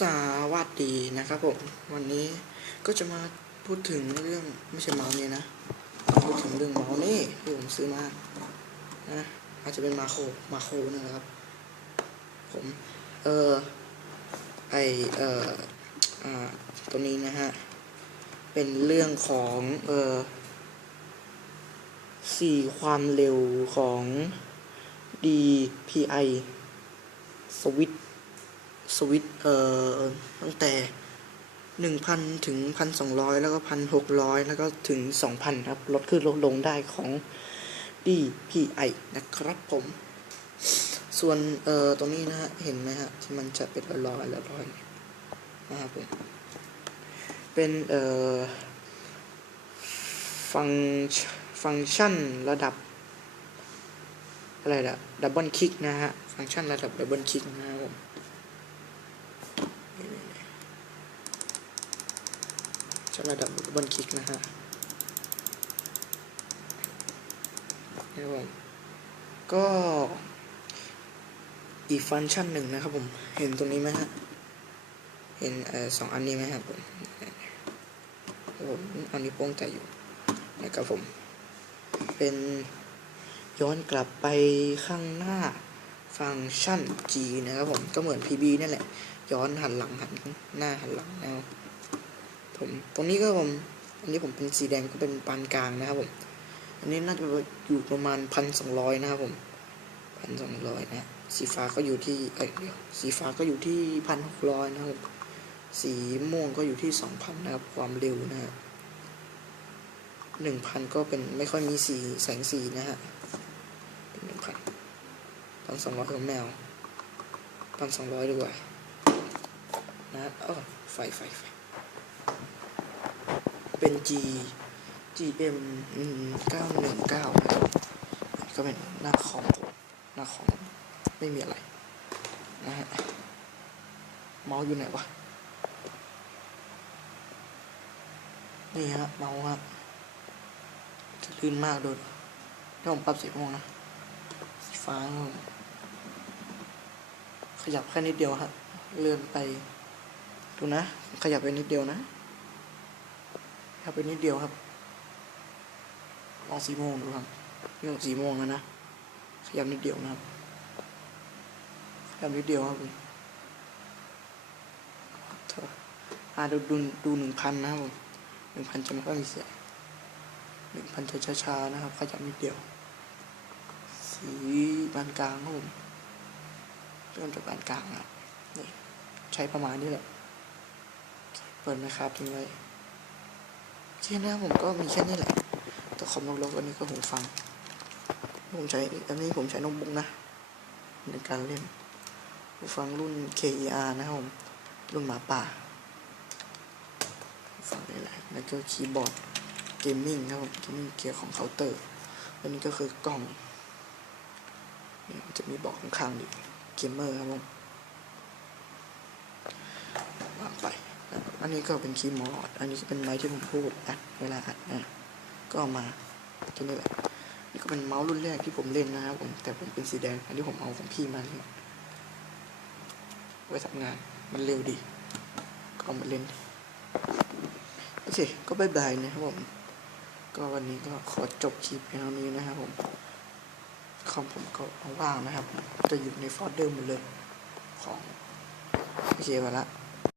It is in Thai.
สวัสดีนะครับผมวันนี้ก็จะมาพูดถึงเรื่องไม่ใช่เมาส์นี่นะพูดถึงเรื่องเมาส์นี่ที่ผมซื้อมานะอาจจะเป็นมาโครมาโครนะครับ ผมเออไอเอออ่าตัวนี้นะฮะเป็นเรื่องของเออสี่ความเร็วของ DPI สวิต สวิตช์เอ่อตั้งแต่หนึ่งพันถึงพันสองร้อยแล้วก็พันหกร้อยแล้วก็ถึงสองพันครับลดขึ้นลดลงได้ของ DPI นะครับผม ส่วนเอ่อตรงนี้นะฮะ เห็นไหมฮะ ที่มันจะเป็นลอยๆลอยนะครับผมเป็นเอ่อฟังฟังก์ชันระดับ อะไรล่ะดับเบิลคลิกนะฮะ ฟังก์ชันระดับดับเบิลคลิกนะครับผม จะระดับบเบิลคลิกนะฮะนี่ครับผมก็อีกฟังก์ชันหนึ่งนะครับผม เห็นตรงนี้ไหมฮะ เห็นเอ่อสองอันนี้ไหมครับผมผมอันนี้วโป้งแต่อยู่นะครับผม เป็นย้อนกลับไปข้างหน้าฟังก์ชัน G นะครับผม ก็เหมือน PB นั่นแหละ ย้อนหันหลังหันหน้าหันหลังนะครับ ผมตรงนี้ก็ผมอันนี้ผมเป็นสีแดงก็เป็นปานกลางนะครับผมอันนี้น่าจะอยู่ประมาณพันสองร้อยนะครับผมพันสองร้อยนะสีฟ้าก็อยู่ที่เอ้ยเดี๋ยวสีฟ้าก็อยู่ที่พันหกร้อยนะครับ สีม่วงก็อยู่ที่สองพันนะครับความเร็วนะฮะหนึ่งพันก็เป็นไม่ค่อยมีสีแสงสีนะฮะเป็นหนึ่งพันพันสองร้อยของแมวพันสองร้อยดีกว่านะเออไฟไฟไฟ เป็น G GM เก้าหนึ่งเก้านะครับก็เป็นหน้าคอมผมหน้าคอมไม่มีอะไรนะฮะเมาส์อยู่ไหนวะนี่ฮะเมาส์ฮะจะลื่นมากโดนถ้าผมปรับสีม่วงนะสีฟ้าขยับแค่นิดเดียวฮะเลื่อนไปดูนะ ขยับไปนิดเดียวนะ ขยับไปนิดเดียวครับ ลองสีม่วงดูครับนี่ลองสีม่วงแล้วนะขยับนิดเดียวนะครับขยับนิดเดียวครับผมเถอะอ่าดูดูดูหนึ่งพันนะครับผมหนึ่งพันจะไม่ค่อยมีเสียงหนึ่งพันจะช้าๆนะครับขยับนิดเดียว สีปานกลางครับผมเริ่มจากปานกลางนะนี่ใช้ประมาณนี้แหละ เปิดนะครับทิ้งไว้ แค่นี้ผมก็มีแค่นี้แหละแต่คอมลกๆอันนี้ก็หูฟัง ผมใช้อันนี้ผมใช้น้ตบุ๊กนะ ในการเล่นหูฟังรุ่น KER นะครับผม รุ่นหมาป่าฟังนี่แหละแล้วก็คีย์บอร์ดเกมมิ่งครับผมเกมมิ่งเกียร์ของเคาน์เตอร์อันนี้ก็คือกล่องนี่มันจะมีบอกข้างๆดิเกมเมอร์ครับผมวางไป อั นนี้ก็เป็นคีย์มอดอันนี้ก็เป็นไม้ที่ผมพูดอัดเวลาอัดนะก็เอามาตัวนี้แหละนี่ก็เป็นเมาส์รุ่นแรกที่ผมเล่นนะครับผมแต่ผมเป็นสีแดงอันนี้ผมเอาของพี่มาเล่นไว้ทำงานมันเร็วดีก็เอามาเล่นโอเคก็บายบายนะครับผมก็วันนี้ก็ขอจบคลิปยงเท่านี้นะครับผมคอมผมก็ว่างนะครับ จะอยู่ในโฟลเดอร์หมดเลยของโอเคไปละ